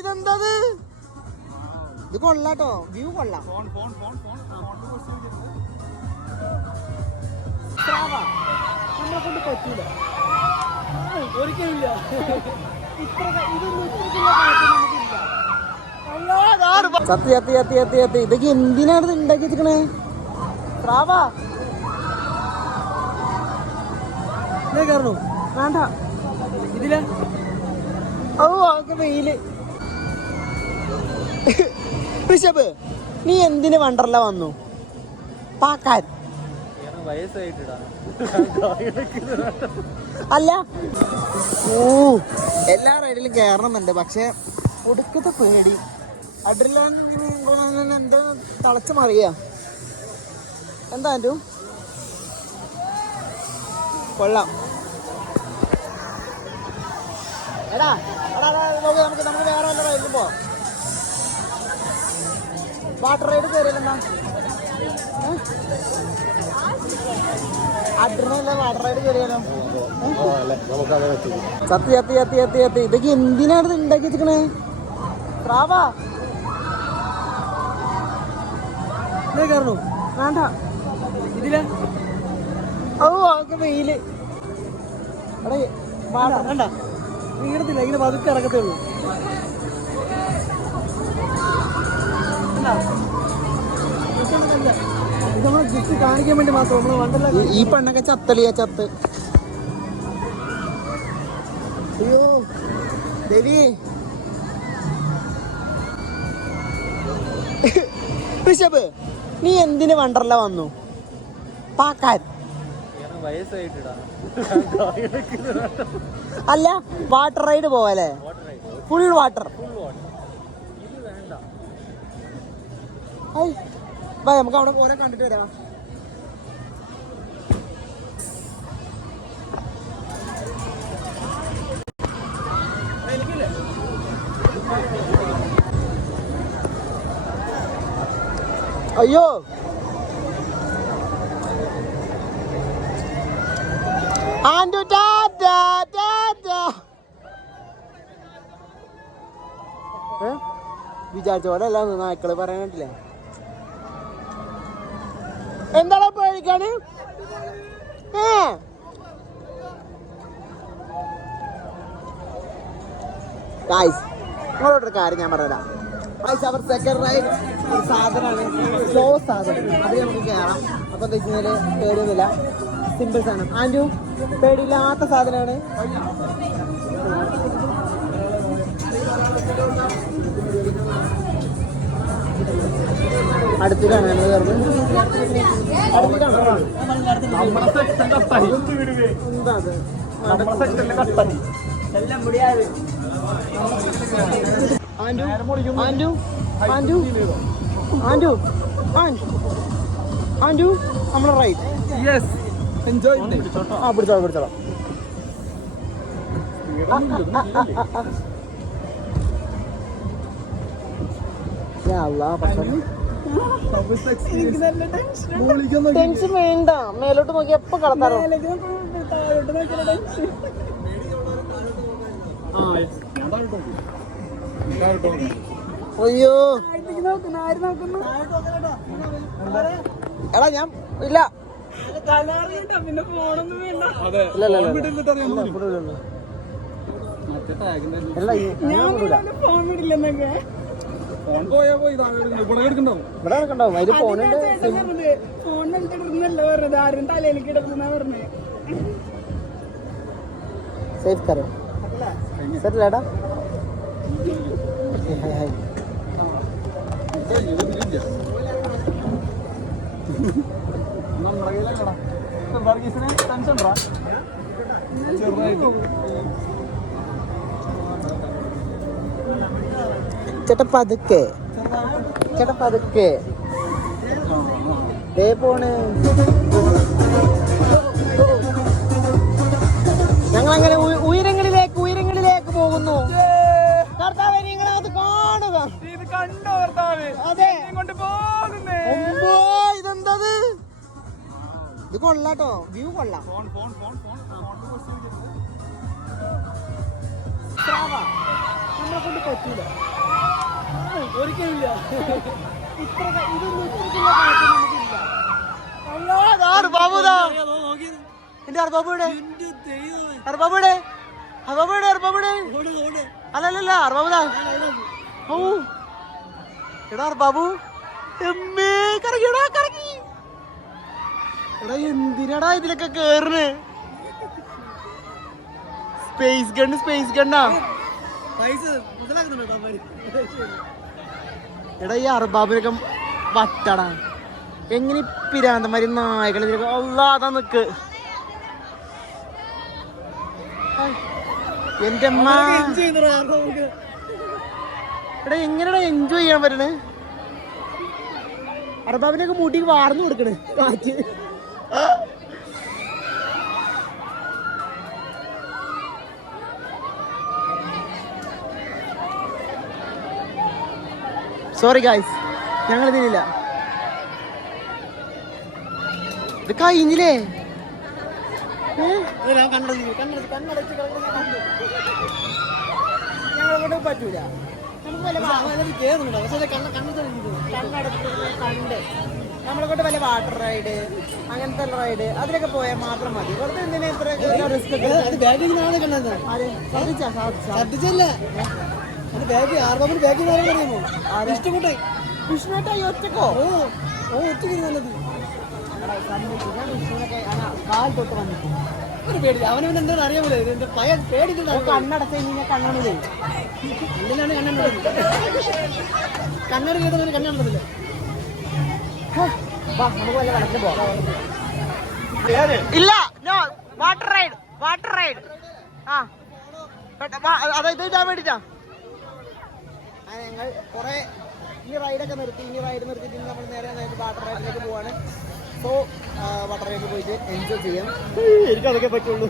ഇതെന്തത്? ഇത് കൊള്ളാട്ടോ, വ്യൂ കൊള്ളാം. നമ്മളെ കൊണ്ട് പറ്റൂല, ഒരിക്കലില്ല. ഇതൊക്കെ എന്തിനാണ് ഇത് ഉണ്ടാക്കി വെച്ചിക്കണേ? പ്രാവാ കയറണു വേണ്ട ഇതില്. ഓ ആകെ വെയില്. ബിഷപ്പ്, നീ എന്തിന് വണ്ടർല വന്നു? പാക്കാൻ അല്ല. ഓ എല്ലാ റൈഡിലും കയറണമെന്നുണ്ട്, പക്ഷെ ഒടുക്കത്തെ പേടി. അഡ്രിനാലിൻ എന്താ തളച്ചു മറിയാ. എന്താ ആൻറ്റു? കൊള്ളാം. എടാ നമുക്ക് വേറെ വല്ല റൈഡിലും പോവാം. വാട്ടർ റൈഡ് കയറിയില്ലെന്നാ? അഡ്രിനല്ല, വാട്ടർ റൈഡ് കയറിയാലോ? ഇതൊക്കെ എന്തിനാണ് ഇത് ഉണ്ടാക്കി വെച്ചിക്കണേ? പ്രാവാ കയറണു വേണ്ട ഇതില്. ഓ ആകെ വെയില്. എടാ വേണ്ട, വീടത്തില്ല, ഇങ്ങനെ പതുക്കെ ഇറക്കത്തേ ഉള്ളൂ. ഇത് നമ്മളെ ജസ്റ്റ് കാണിക്കാൻ വേണ്ടി മാത്രം. നമ്മള് വണ്ടല്ല. ഈ പെണ്ണൊക്കെ ചത്തളിയാ, ചത്ത്. അയ്യോ ദേവി. ബിഷപ്പ്, നീ എന്തിന് വണ്ടർല വന്നു? പാക്കാൻ അല്ല, വാട്ടർ റൈഡ് പോവല്ലേ? Full water. നമുക്ക് അവിടെ പോലെ കണ്ടിട്ട് വരാം. അയ്യോ ആൻഡു ടാറ്റാ ടാറ്റാ. വിചാരിച്ച പോലെ അല്ല നായ്ക്കള് പറയാനിട്ടില്ലേ. എന്താണ് പേടിക്കാണ്? നിങ്ങളോടൊരു കാര്യം ഞാൻ പറയാം. അവർ സെക്കൻഡ് റൈഡ് ഒരു സാധനമാണ്, സ്ലോ സാധനം. അത് നമുക്ക് കയറാം. അപ്പൊ എന്താ വെച്ച് കഴിഞ്ഞാല് പേടിയൊന്നുമില്ല, സിമ്പിൾ സാധനം. ആൻഡു പേടിയില്ലാത്ത സാധനമാണ്. അടുത്തിട്ടാണ് ഞങ്ങൾ കയറുന്നത്. നമ്മളെ റൈറ്റ്. ആ പിടിച്ചോളാം പിടിച്ചോളാം. ടെൻഷൻ വേണ്ട, മേലോട്ട് നോക്കി എപ്പോ കളത്താറോ. അയ്യോ എടാ ഞാൻ ഇല്ല. സേഫ് കരോ സെറ്റിലേടാ. ചേട്ടാ പതുക്കെ, ചേട്ടാ പതുക്കെ ദേ പോണ്. ഞങ്ങളങ്ങനെ ഉയരങ്ങളിലേക്ക് ഉയരങ്ങളിലേക്ക് പോകുന്നു. കർത്താവേ നിങ്ങളെ അത് കാണുക. അതെ ഇതെന്തത്? ഇത് കൊള്ളാട്ടോ, വ്യൂ കൊള്ളാം. നമ്മളെ കൊണ്ട് പറ്റൂല, ഒരിക്കലില്ല. ഇതൊന്നും ഇത്രയ്ക്കുള്ള കാര്യം നമുക്കില്ല. എന്റെ അർബാബുടെ അല്ലല്ല അർബാബുദാ. ഓ എടാ അർബാബു കറങ്ങി. എടാ എന്തിനാടാ ഇതിലൊക്കെ കേറുന്നേ? സ്പേസ് ഗണ്ണാ. എടാ ഈ അർബാബിനൊക്കെ വട്ടടാ. എങ്ങനെ പിരാന്തമാരി നായകളെ ഇതിലൊക്കെ അല്ലാതാ നിക്ക്. എന്റെ അമ്മ എടാ എങ്ങനെയാ എൻജോയ് ചെയ്യാൻ പറ്റണേ? അർബാബിനൊക്കെ മുടി വാർന്നു കൊടുക്കണേ കാറ്റ്. സോറി ഗായ്സ്, ഞങ്ങൾ ഇതിനില്ല. ഇത് കഴിഞ്ഞില്ലേ? ഞങ്ങളെ പറ്റൂല. നമ്മളെ കൊണ്ട് വല്ല വാട്ടർ റൈഡ് അങ്ങനത്തെ റൈഡ് അതിലൊക്കെ പോയാൽ മാത്രം മതി. വെറുതെ എന്തിനാ ഇത്ര റിസ്ക്? വിഷ്ണുട്ടായി ഒറ്റക്കോ? കാൽ തൊട്ട് വന്നിട്ട് ഒരു പേടി. അവനവൻ എന്താണെന്ന് അറിയാമല്ലോ. പേടി കണ്ണടച്ച് കഴിഞ്ഞാൽ കണ്ണാണില്ലേ? എന്തിനാണ് കണ്ണട ചെയ്തവന് കണ്ണാണത്തില്ല. നമുക്ക് വല്ല വെള്ളത്തിന് പോകാം. ഇല്ല, വാട്ടർ റൈഡ്. ആ അതായത് ഇടാൻ വേണ്ടിട്ടാ ഞങ്ങൾ കുറെ ഈ റൈഡൊക്കെ നിർത്തിയിട്ട് നമ്മൾ നേരെ വാട്ടർ റൈഡിലേക്ക് പോവാണ്. സോ വാട്ടർ റൈഡിൽ പോയിട്ട് എൻജോയ് ചെയ്യാം. എനിക്കതൊക്കെ പറ്റുള്ളൂ.